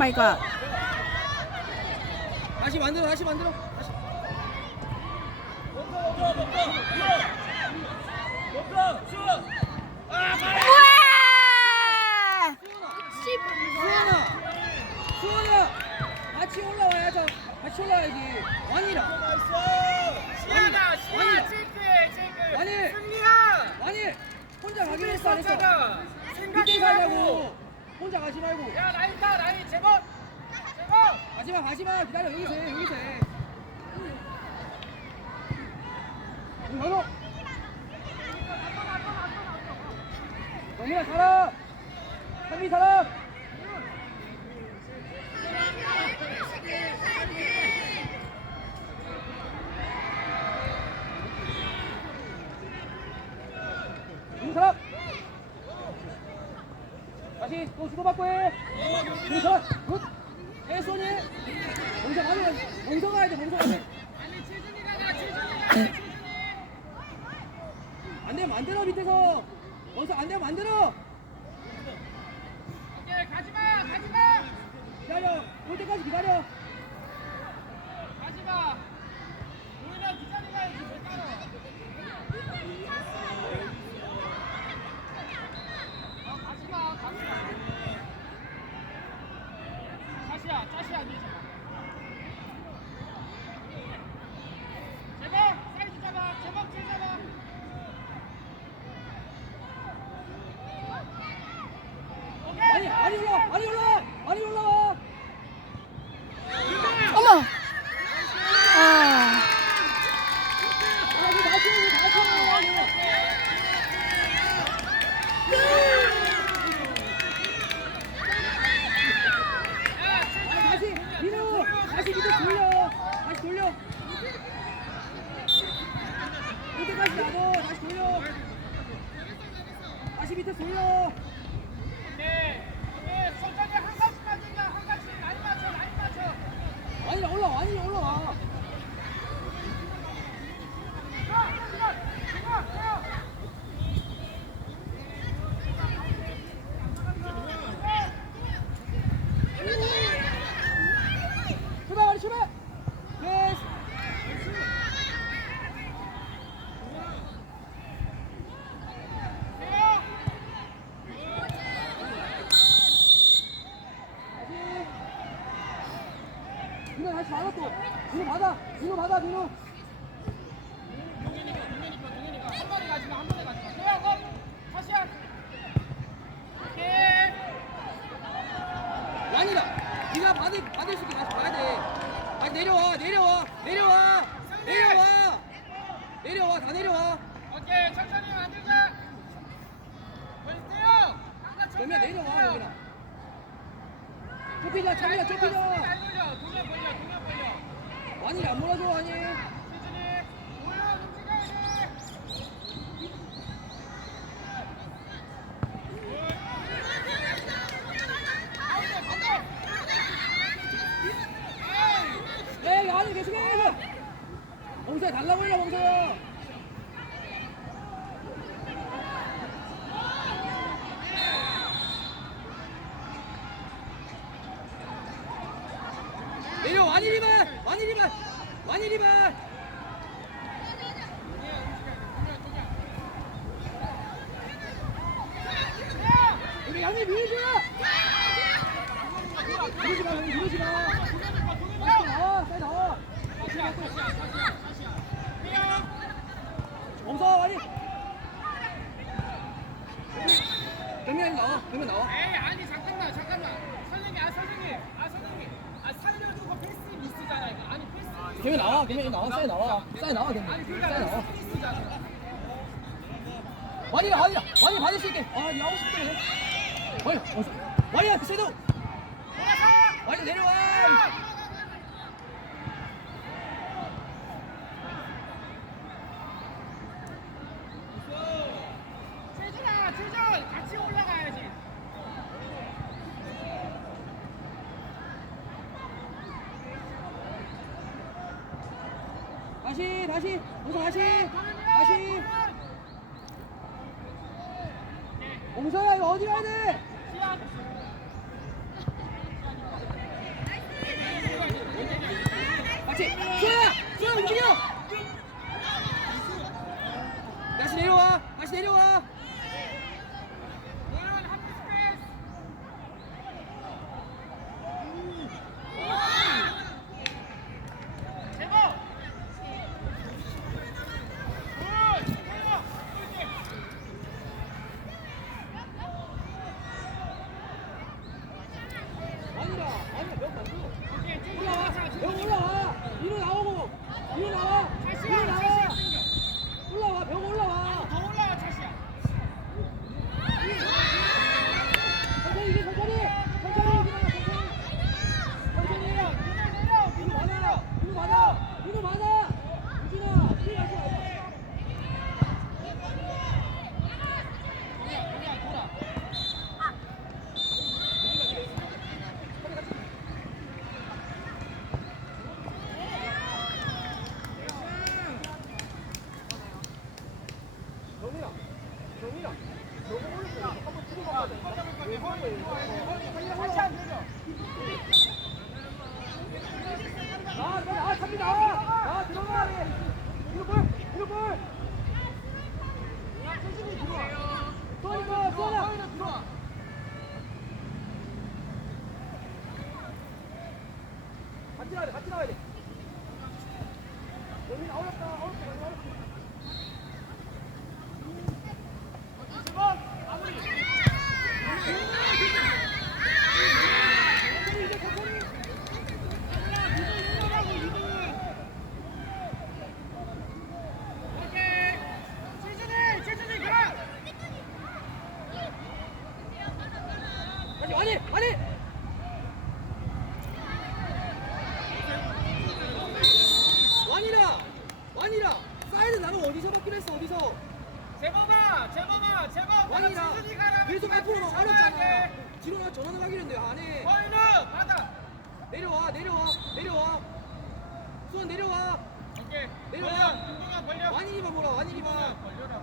마이 갓. 다시 만들어 다시 만들어. 다시. 우와! 수원아 수원아. 같이 올라와야죠 같이 올라와야지. 완이라 시야다 시야 체크해 체크 아니. 승리야. 완이 혼자 가기로 했어 안 했어? 밑에 생각이 가자고 혼자 가지 말고. 야 라인 타 라인. 제법 제법 가지마 가지마 기다려. 여기서 해 여기서. 해문 열어 영민아 살아 민우 다시 받아 또 민우 받아 민우 받아 민우 동현이가, 동현이가, 동현이가 한 번에 가지마, 한 번에 가지마. 돼요, 고. 다시야. 오케이. 아니다 네가 받을 받을 수 있게 다시 봐야 돼 아니 내려와 내려와 내려와 내려와 내려와 다 내려와 오케이, 천천히 만들자. 보이세요? 그러면 내려와 여기나 좁히자 창이야 좁히자 잘 돌려, 동현 벌려, 동현 벌려. 완이 안 몰아줘 아니 시준이, 올라, 움직여야 돼. 가운데, 반대. 에이. 에이 아니 계속해 멍서야 달라고 해라 멍서야 완이 리발 완이 리발 완이 리발 우리 양이 밀지 마 밀지 마 형이 밀지 마. 빨리 나와 빨리. 나와. 멍서 완이 경민이 나와 경민 나와. 에이 아니 잠깐만 잠깐만. 선생님 아 선생님 아 선생님 아 살려주고 패스 미스잖아 이거 아니 경민 나와 경민 나와 사이 나와. 사이 나와 사이 그러니까 나와. 완이가 완이가 완이 받을 수 있게. 아 나오고 싶대 완이 완이야 돌아서 완이 내려와 최준아 최준 같이 올라가야지 다시 다시 멍서 다시 다시. 멍서야 이거 어디 가야 돼 화이는 받아. 내려와 내려와 내려와. 수원 내려와. 오케이. 내려와. 완인이만 보라 완인이만. 벌려라.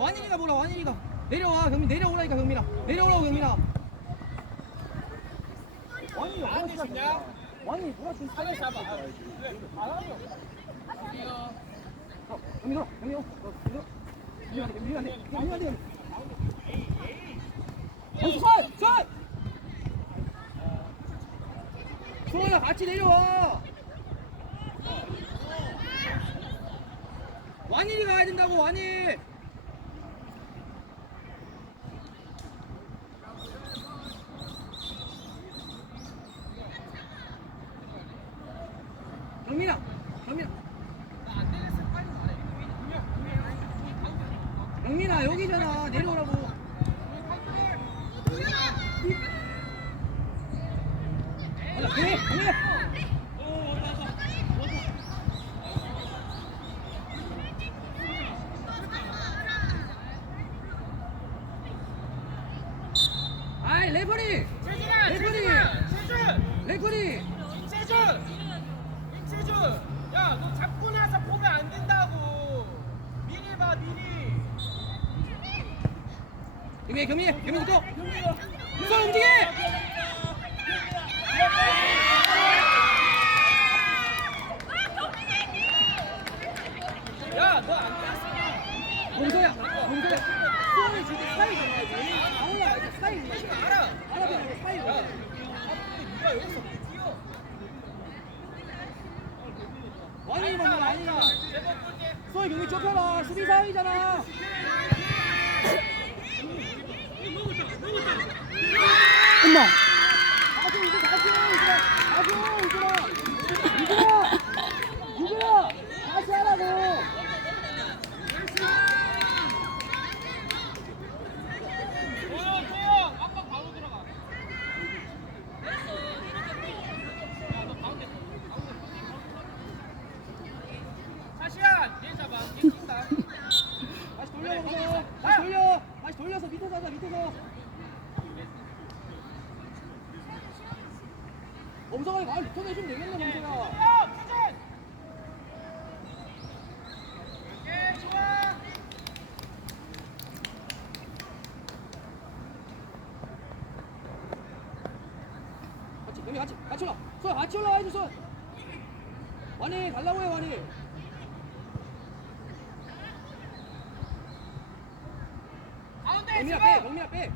완인이가 보라 완인이가 내려와 경민. 내려오라니까 경민아. 내려오라고 경민아. 완일이 안 되시냐? 완일이 누가 지금 살려 잡아. 아, 아, 바람이 없어 경민아 경민아. 어, 경민아. 경민아 경민아 경민아 어서 설! 소원아 같이 내려와. 완일이 가야 된다고 완일. 경미 경미 경미 붙어 손 움직여 야너안 땄어 봉서야 봉서야. 수원이 지금 사이 정해야지 다 올라가야지 사이 알아 알아보고 사이 야 정해야지. 누가 여기서 뛰어? 완이 봐 제법 볼게 수원이 경미 좁혀라. 수비 사이잖아 어머. 가줘 이제 가줘 이제 가줘 이제 누구야 누구야 다시 하라고 도영 도영 아빠 바로 들어가 야너 가운데 가운데 사시야 얘 잡아 얘 뛴다 다시 돌려 봉서 다시 돌려 다시 돌려서 밑에서 하자 밑에서 범서가 말 붙어내주면 되겠네 범서가 야 부전 오케이 좋아 같이 같이 올라. 손 같이 올라와야지 손 완이 달라고 해 완이 가운데 지금 빼 경민아 빼.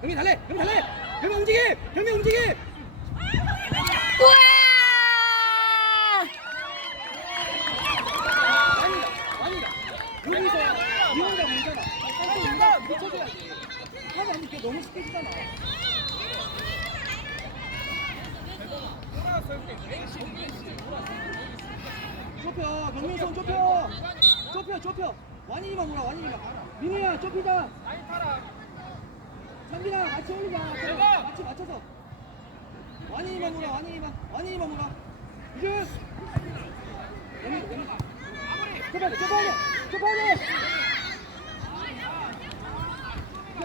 경민 달래 경민 달래. 경민 움직임 경민 움직임 우와! 아니다 아니다 여기서 이혼자 문제다 깜짝 놀라 미쳐줘야지 하면 안 돼. 그게 너무 쉽게 주잖아 좁혀 경민선 좁혀 좁혀 좁혀 완인이만 몰아 완인이만 민우야 좁히자. 많이 타라 상빈아 같이 올리자. 대박! 같이 맞춰서. 완인이만 몰아 완인이만. 완인이만 몰아 이제 경민 경민 좁아야 돼 좁아야 돼. 좁아야 돼.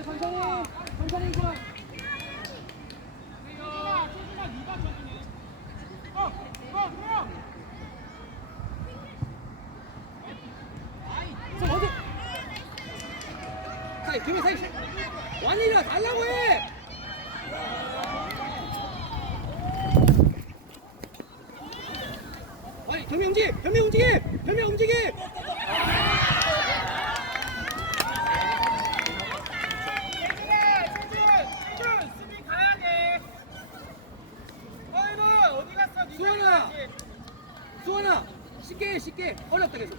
천천히. 천천히 세준아 세준아 누가 저기네 어! 어! 도영 손 어디 사이 경민 사이 완인이가 달라고 해 경민 움직임 경민 움직임! 가야지. 수원아 쉽게. 어렵다 계속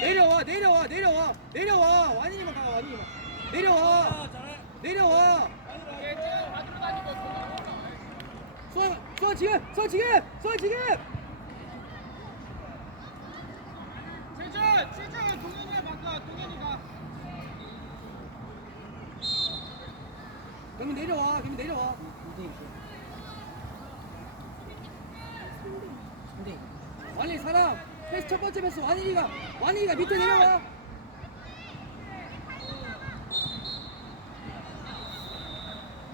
내려와 내려와 내려와 내려와 완인이만 가 완인이만 내려와 내려와 얘 지금 받으러 다니고 저기 수원 지금 수원 지금 수원 지금 세준 세준 동현이가 바꿔 동현이가. 경민 내려와 경민 내려와. 완인 사람 패스 첫 번째 패스 완인이가 완인이가 밑에 내려와.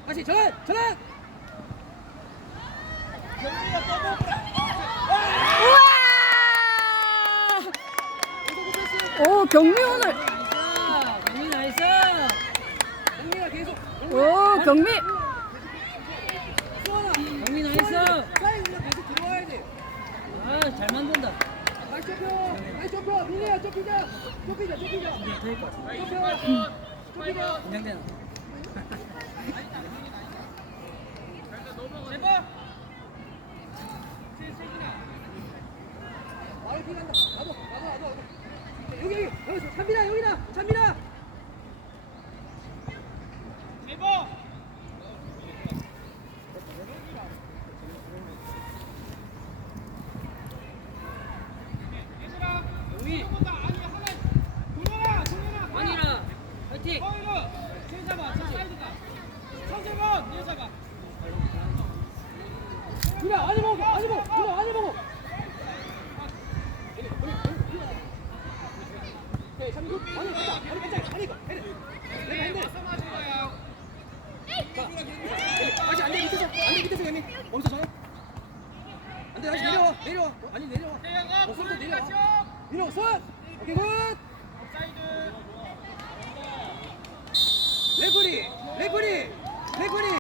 다시 전환 전환 계속 패스 오, 경미 오늘. 경민 나이스 경민아 계속 오, 경미. 경민 나이스. 계속 들어와야 돼 아, 잘 만든다. 나이스 좁혀 나이스 좁혀 민혜야 좁히자 좁히자 좁히자. 좁혀 좁히자 긴장되나? 제발 나를 피난다 나도 나도 나도 나도 여기 여기 여기 찬빈아 여기다. 찬빈아 제발 아니 동현아 아니라. 화이팅. 쟤 잡아 저 사이